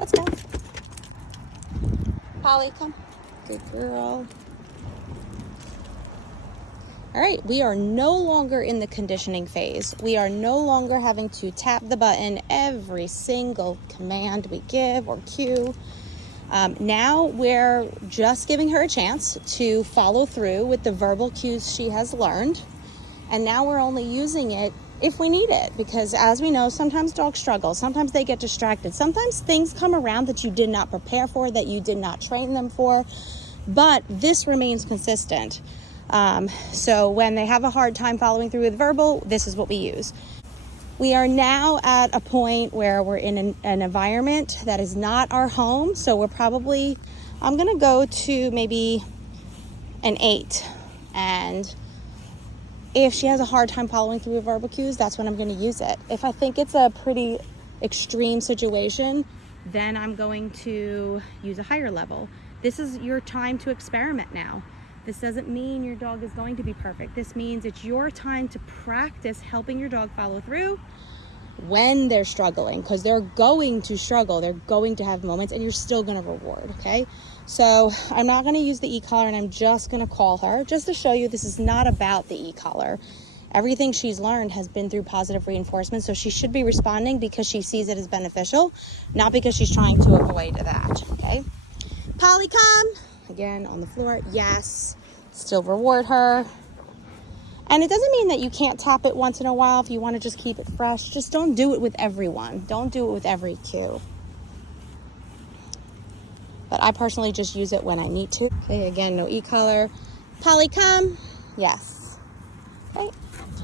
Let's go. Polly, come. Good girl. All right, we are no longer in the conditioning phase. We are no longer having to tap the button every single command we give or cue. Now we're just giving her a chance to follow through with the verbal cues she has learned. And now we're only using it if we need it, because as we know, sometimes dogs struggle. Sometimes they get distracted. Sometimes things come around that you did not prepare for, that you did not train them for, but this remains consistent. So when they have a hard time following through with verbal, this is what we use. We are now at a point where we're in an environment that is not our home. So we're probably, I'm gonna go to maybe an 8. And if she has a hard time following through with verbal cues, that's when I'm gonna use it. If I think it's a pretty extreme situation, then I'm going to use a higher level. This is your time to experiment now. This doesn't mean your dog is going to be perfect. This means it's your time to practice helping your dog follow through when they're struggling, because they're going to struggle. They're going to have moments, and you're still going to reward, okay? So I'm not going to use the e-collar, and I'm just going to call her just to show you this is not about the e-collar. Everything she's learned has been through positive reinforcement, so she should be responding because she sees it as beneficial, not because she's trying to avoid that, okay? Polly, come. Again, on the floor, yes. Still reward her. And it doesn't mean that you can't tap it once in a while if you want to just keep it fresh. Just don't do it with everyone. Don't do it with every cue. But I personally just use it when I need to. Okay, again, no e-collar. Polly, come. Yes. Okay.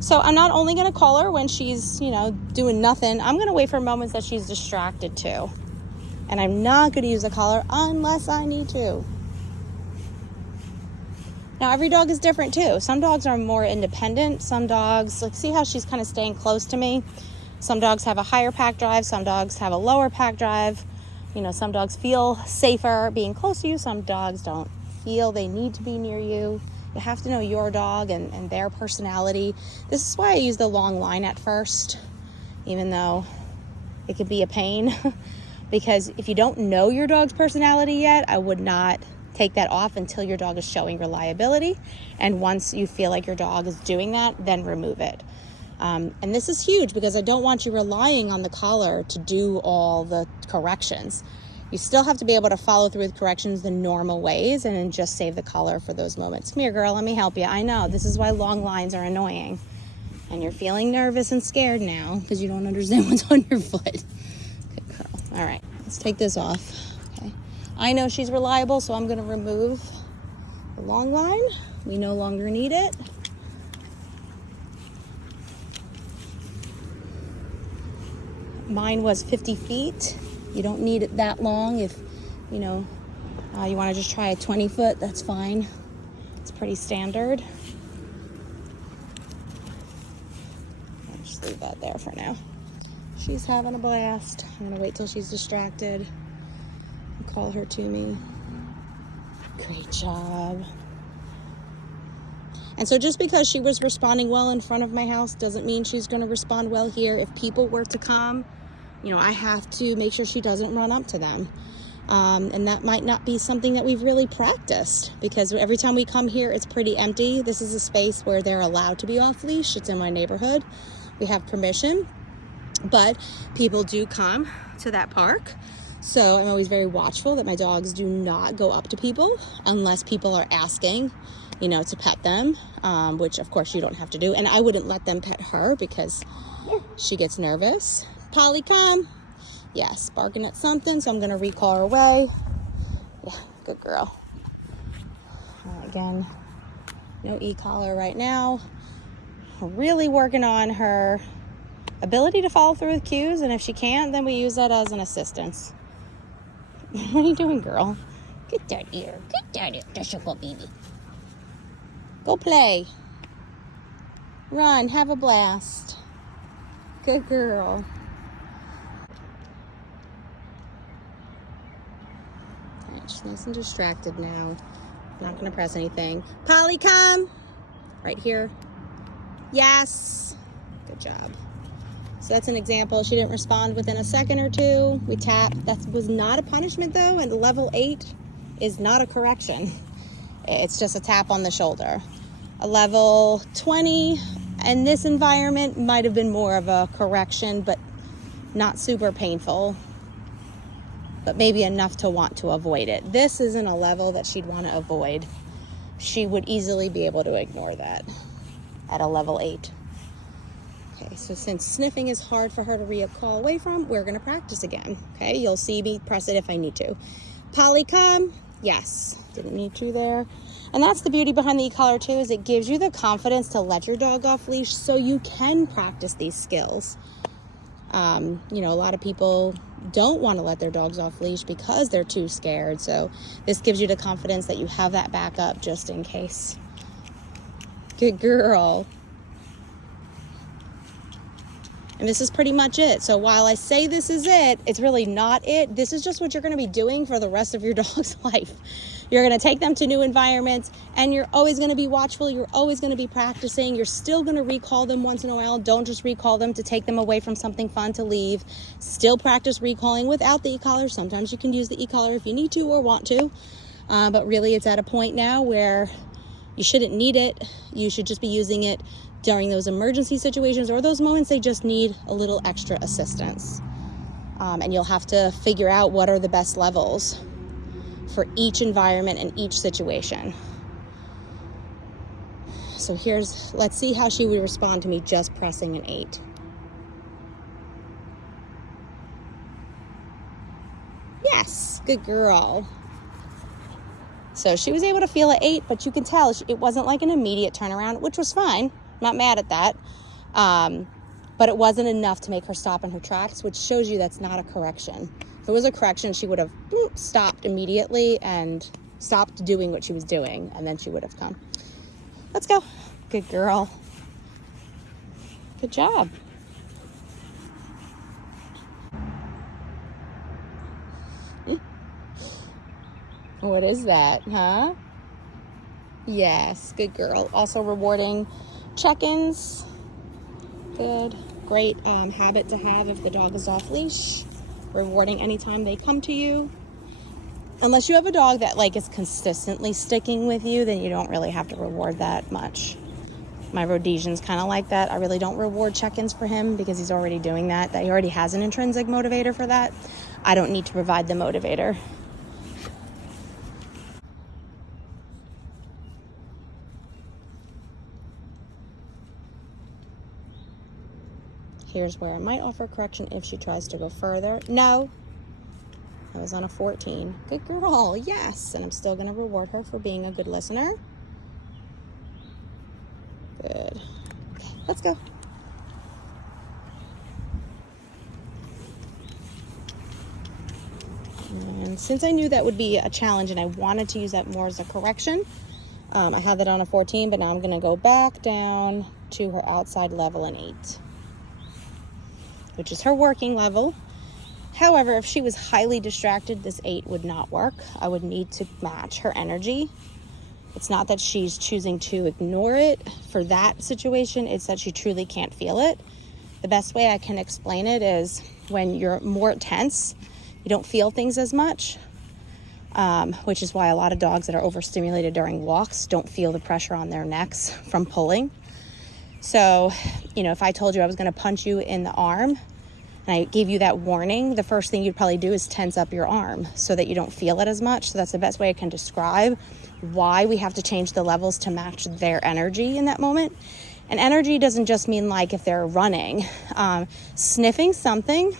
So I'm not only going to call her when she's, doing nothing. I'm going to wait for moments that she's distracted too. And I'm not going to use the collar unless I need to. Now, every dog is different too. Some dogs are more independent. Some dogs, see how she's kind of staying close to me? Some dogs have a higher pack drive. Some dogs have a lower pack drive. Some dogs feel safer being close to you. Some dogs don't feel they need to be near you. You have to know your dog and their personality. This is why I use the long line at first, even though it could be a pain. Because if you don't know your dog's personality yet, I would not take that off until your dog is showing reliability. And once you feel like your dog is doing that, then remove it. And this is huge because I don't want you relying on the collar to do all the corrections. You still have to be able to follow through with corrections the normal ways and then just save the collar for those moments. Come here, girl, let me help you. I know, this is why long lines are annoying. And you're feeling nervous and scared now because you don't understand what's on your foot. Good girl. All right, let's take this off. I know she's reliable, so I'm going to remove the long line. We no longer need it. Mine was 50 feet. You don't need it that long. If, you want to just try a 20 foot, that's fine. It's pretty standard. I'll just leave that there for now. She's having a blast. I'm going to wait till she's distracted. Call her to me. Great job. And so just because she was responding well in front of my house doesn't mean she's going to respond well here. If people were to come, I have to make sure she doesn't run up to them. And that might not be something that we've really practiced, because every time we come here, it's pretty empty. This is a space where they're allowed to be off leash. It's in my neighborhood. We have permission, but people do come to that park. So I'm always very watchful that my dogs do not go up to people unless people are asking, to pet them, which of course you don't have to do. And I wouldn't let them pet her because she gets nervous. Polly, come. Yes, barking at something, so I'm going to recall her away. Yeah, good girl. Again, no e-collar right now. We're really working on her ability to follow through with cues, and if she can't, then we use that as an assistance. What are you doing, girl? Get down here. Get down here. There's your go, baby. Go play. Run. Have a blast. Good girl. All right, she's nice and distracted now. Not going to press anything. Polly, come. Right here. Yes. Good job. So that's an example. She didn't respond within a second or two. We tapped. That was not a punishment though, and level 8 is not a correction. It's just a tap on the shoulder. A level 20 in this environment might have been more of a correction, but not super painful, but maybe enough to want to avoid it. This isn't a level that she'd want to avoid. She would easily be able to ignore that at a level 8. Okay, so since sniffing is hard for her to recall away from, we're going to practice again. Okay, you'll see me press it if I need to. Polly, come. Yes, didn't need to there. And that's the beauty behind the e-collar too, is it gives you the confidence to let your dog off leash so you can practice these skills. You know, a lot of people don't want to let their dogs off leash because they're too scared. So this gives you the confidence that you have that backup just in case. Good girl. And this is pretty much it. So while I say this is it, it's really not it. This is just what you're going to be doing for the rest of your dog's life. You're going to take them to new environments, and you're always going to be watchful. You're always going to be practicing. You're still going to recall them once in a while. Don't just recall them to take them away from something fun to leave. Still practice recalling without the e-collar. Sometimes you can use the e-collar if you need to or want to. But really, it's at a point now where you shouldn't need it. You should just be using it during those emergency situations or those moments they just need a little extra assistance. And you'll have to figure out what are the best levels for each environment and each situation. So let's see how she would respond to me just pressing an 8. Yes, good girl. So she was able to feel an 8, but you can tell it wasn't like an immediate turnaround, which was fine. Not mad at that. But it wasn't enough to make her stop in her tracks, which shows you that's not a correction. If it was a correction, she would have stopped immediately and stopped doing what she was doing, and then she would have come. Let's go. Good girl. Good job. What is that, huh? Yes, good girl. Also rewarding check-ins. Good. Great habit to have if the dog is off leash. Rewarding anytime they come to you. Unless you have a dog that is consistently sticking with you, then you don't really have to reward that much. My Rhodesian's kind of like that. I really don't reward check-ins for him because he's already doing that. He already has an intrinsic motivator for that. I don't need to provide the motivator. Here's where I might offer correction if she tries to go further. No. I was on a 14. Good girl. Yes. And I'm still going to reward her for being a good listener. Good. Okay, let's go. And since I knew that would be a challenge and I wanted to use that more as a correction, I had that on a 14, but now I'm going to go back down to her outside level an 8. Which is her working level. However, if she was highly distracted, this 8 would not work. I would need to match her energy. It's not that she's choosing to ignore it for that situation. It's that she truly can't feel it. The best way I can explain it is when you're more tense, you don't feel things as much, which is why a lot of dogs that are overstimulated during walks don't feel the pressure on their necks from pulling. So, if I told you I was going to punch you in the arm and I gave you that warning, the first thing you'd probably do is tense up your arm so that you don't feel it as much. So that's the best way I can describe why we have to change the levels to match their energy in that moment. And energy doesn't just mean if they're running. Sniffing something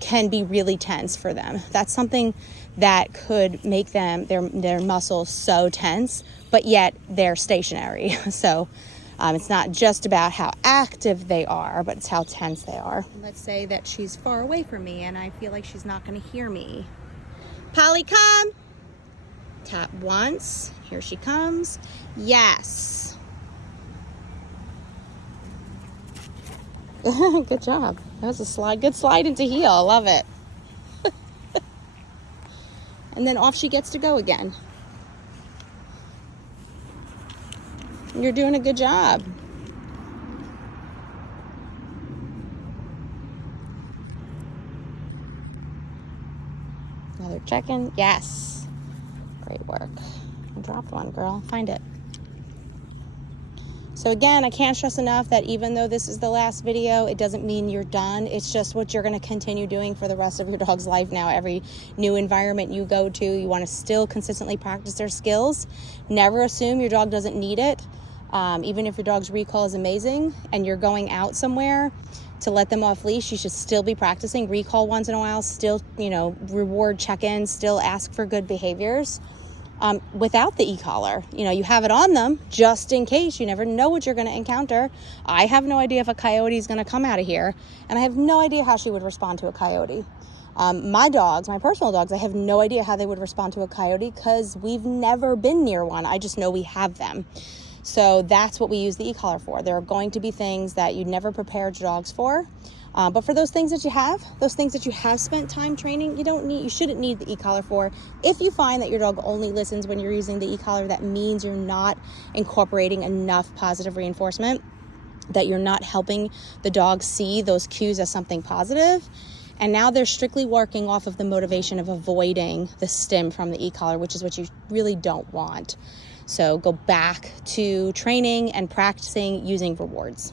can be really tense for them. That's something that could make their muscles so tense, but yet they're stationary. So it's not just about how active they are, but it's how tense they are. Let's say that she's far away from me and I feel like she's not going to hear me. Polly, come. Tap once. Here she comes. Yes. Good job. That was a slide. Good slide into heel. I love it. And then off she gets to go again. You're doing a good job. Another check-in. Yes. Great work. I dropped one, girl. Find it. So again, I can't stress enough that even though this is the last video, it doesn't mean you're done. It's just what you're going to continue doing for the rest of your dog's life now. Every new environment you go to, you want to still consistently practice their skills. Never assume your dog doesn't need it. Even if your dog's recall is amazing and you're going out somewhere to let them off leash, you should still be practicing recall once in a while, still, reward check-ins, still ask for good behaviors. Without the e-collar, you have it on them just in case. You never know what you're going to encounter. I have no idea if a coyote is going to come out of here, and I have no idea how she would respond to a coyote. My dogs, my personal dogs, I have no idea how they would respond to a coyote because we've never been near one. I just know we have them. So that's what we use the e-collar for. There are going to be things that you never prepared your dogs for. But for those things that you have spent time training, you shouldn't need the e-collar for. If you find that your dog only listens when you're using the e-collar, that means you're not incorporating enough positive reinforcement, that you're not helping the dog see those cues as something positive. And now they're strictly working off of the motivation of avoiding the stim from the e-collar, which is what you really don't want. So go back to training and practicing using rewards.